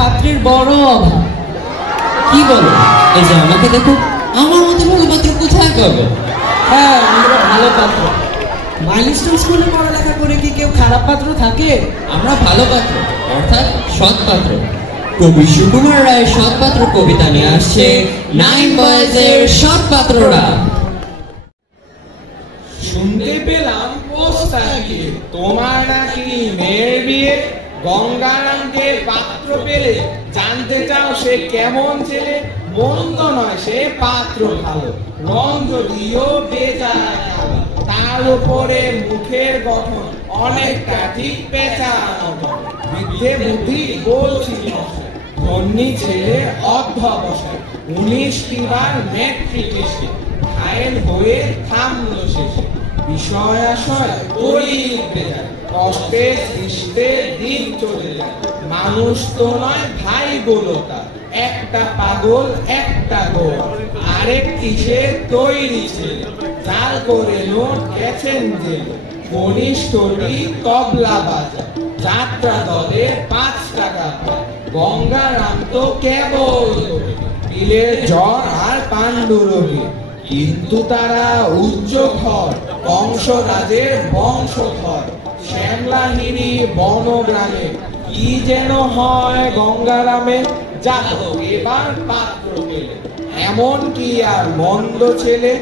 পাত্রের বড় অভাব। কি বলো? এই যে আমাকে দেখো, আমার মতো ভালো পাত্র কোথায় পাবো? হ্যাঁ, আমরা ভালো পাত্র। মাইলস্টোন স্কুলে পড়ালেখা করে কি কেউ খারাপ পাত্র থাকে? আমরা ভালো পাত্র, অর্থাৎ সৎ পাত্র। কবি সুকুমার রায় সৎ পাত্র কবিতা নিয়ে আসছে নাইন বয়েজের সৎ পাত্ররা। শুনতে পেলাম পোস্টাকে তোমার নাকি মেয়ের বিয়ে। গঙ্গারামকে পাত্র পেলে জানতে চাও সে কেমন ছেলে। মন্দ নয় সে পাত্র ভালো, রং যদিও বেজায় কালো। তার উপরে মুখের গঠন অনেকটা ঠিক পেঁচানো। বৃদ্ধে বুদ্ধি বলছি ধন্যী ছেলে অধ্যবসায়, 19টি বার মেট্রিক এসে ঘায়েল হয়ে থামলো শেষে। বিষয় আশয় গড়িতে যায়, কষ্টে সৃষ্টে দিন চলে যায়। মানুষ তো নয় ভাই বলো তার, একটা পাগল একটা গোল। আরেকটি সে তৈরি ছেলে, জাল করে নোট গেছেন জেলে। কনিষ্ঠটি তবলা বাজা, যাত্রা দলে 5 টাকা পায়। গঙ্গারাম তো কেবল পিলের জ্বর আর পাণ্ডুরোগী, কিন্তু তারা উচ্চ ঘর বংশরাজের বংশধর। শ্যামলাহিরি বনগ্রামে কি যেন হয় গঙ্গারামে। যা হোক এবার পাত্র পেলে, এমন কি আর মন্দ ছেলে।